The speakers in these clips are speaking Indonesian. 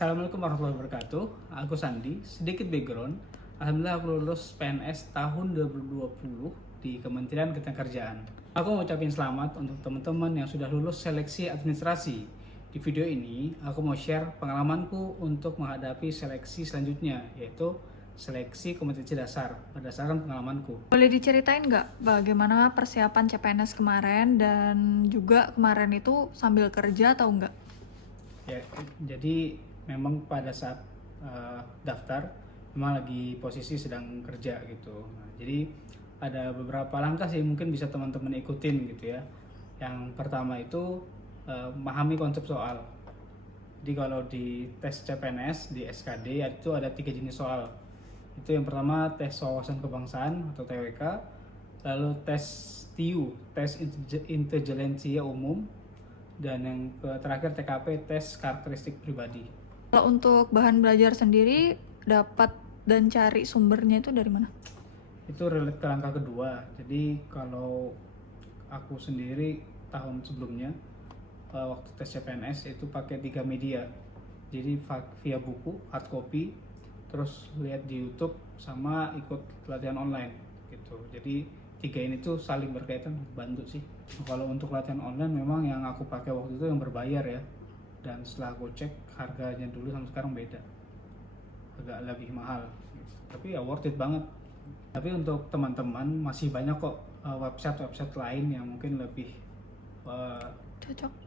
Assalamualaikum warahmatullahi wabarakatuh. Aku Sandi. Sedikit background. Alhamdulillah aku lulus PNS tahun 2020 di Kementerian Ketenagakerjaan. Aku mau ucapin selamat untuk teman-teman yang sudah lulus seleksi administrasi. Di video ini, aku mau share pengalamanku untuk menghadapi seleksi selanjutnya, yaitu seleksi kompetensi dasar berdasarkan pengalamanku. Boleh diceritain nggak bagaimana persiapan CPNS kemarin dan juga kemarin itu sambil kerja atau enggak? Ya, jadi memang pada saat daftar memang lagi posisi sedang kerja gitu. Nah, jadi ada beberapa langkah sih mungkin bisa teman-teman ikutin gitu ya. Yang pertama itu memahami konsep soal. Jadi kalau di tes CPNS di SKD itu ada 3 jenis soal. Itu yang pertama tes wawasan kebangsaan atau TWK, lalu tes TU, tes intelijensia umum, dan yang terakhir TKP, tes karakteristik pribadi. Kalau untuk bahan belajar sendiri dapat dan cari sumbernya itu dari mana? Itu relate ke langkah kedua. Jadi kalau aku sendiri tahun sebelumnya waktu tes CPNS itu pakai 3 media. Jadi via buku, hard copy, terus lihat di YouTube sama ikut latihan online gitu. Jadi 3 ini tuh saling berkaitan, bantu sih. Kalau untuk latihan online memang yang aku pakai waktu itu yang berbayar ya. Dan setelah aku cek harganya dulu sama sekarang beda, agak lebih mahal gitu. Tapi ya worth it banget. Tapi untuk teman-teman masih banyak kok website lain yang mungkin lebih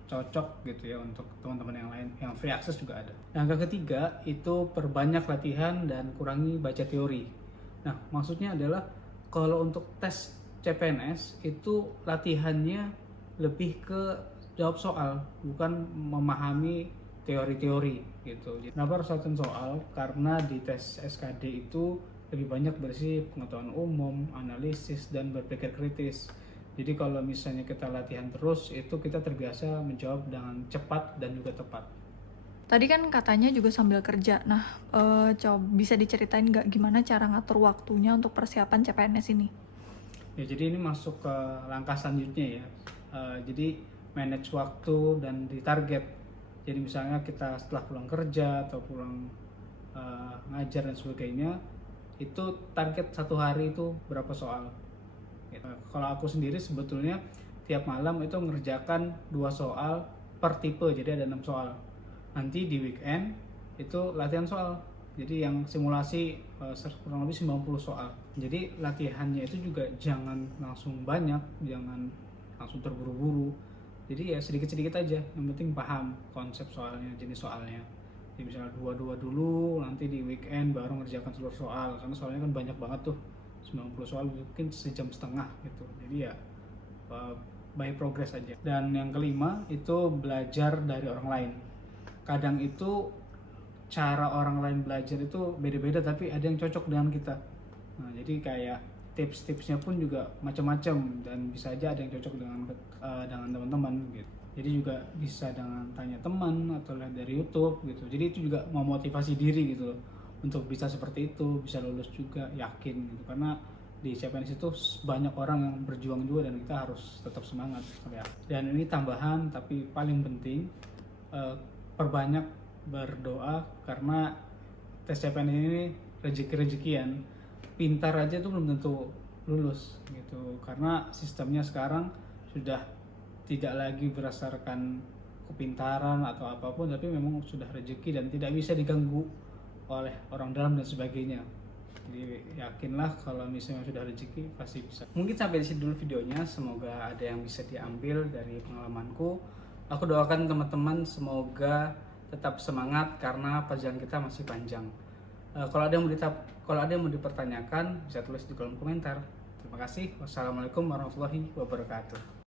cocok gitu ya untuk teman-teman yang lain, yang free access juga ada. Yang ketiga itu perbanyak latihan dan kurangi baca teori. Nah, maksudnya adalah kalau untuk tes CPNS itu latihannya lebih ke jawab soal, bukan memahami teori-teori gitu. Kenapa harus latihan soal? Karena di tes SKD itu lebih banyak berisi pengetahuan umum, analisis, dan berpikir kritis. Jadi kalau misalnya kita latihan terus, itu kita terbiasa menjawab dengan cepat dan juga tepat. Tadi kan katanya juga sambil kerja. Nah, coba bisa diceritain nggak gimana cara ngatur waktunya untuk persiapan CPNS ini? Ya, jadi ini masuk ke langkah selanjutnya ya. Jadi manage waktu dan ditarget. Jadi misalnya kita setelah pulang kerja atau pulang ngajar dan sebagainya, itu target satu hari itu berapa soal. Kalau aku sendiri sebetulnya tiap malam itu mengerjakan 2 soal per tipe, jadi ada 6 soal. Nanti di weekend itu latihan soal. Jadi yang simulasi kurang lebih 90 soal. Jadi latihannya itu juga jangan langsung banyak, jangan langsung terburu-buru. Jadi ya sedikit-sedikit aja, yang penting paham konsep soalnya, jenis soalnya. Jadi misalnya 2-2 dulu, nanti di weekend baru ngerjakan seluruh soal. Karena soalnya kan banyak banget tuh, 90 soal mungkin sejam setengah gitu. Jadi ya by progress aja. Dan yang kelima itu belajar dari orang lain. Kadang itu cara orang lain belajar itu beda-beda, tapi ada yang cocok dengan kita. Nah, jadi kayak tips-tipsnya pun juga macam-macam dan bisa aja ada yang cocok dengan teman-teman gitu. Jadi juga bisa dengan tanya teman atau lihat dari YouTube gitu. Jadi itu juga memotivasi diri gitu loh untuk bisa seperti itu, bisa lulus juga, yakin gitu. Karena di CPNS itu banyak orang yang berjuang juga dan kita harus tetap semangat ya. Dan ini tambahan tapi paling penting, perbanyak berdoa karena tes CPNS ini rezeki-rezekian. Pintar aja tuh belum tentu lulus gitu, karena sistemnya sekarang sudah tidak lagi berdasarkan kepintaran atau apapun, tapi memang sudah rezeki dan tidak bisa diganggu oleh orang dalam dan sebagainya. Jadi yakinlah kalau misalnya sudah rezeki pasti bisa. Mungkin sampai di sini dulu videonya, semoga ada yang bisa diambil dari pengalamanku. Aku doakan teman-teman semoga tetap semangat karena perjalanan kita masih panjang. Kalau ada yang mau dipertanyakan bisa tulis di kolom komentar. Terima kasih. Wassalamualaikum warahmatullahi wabarakatuh.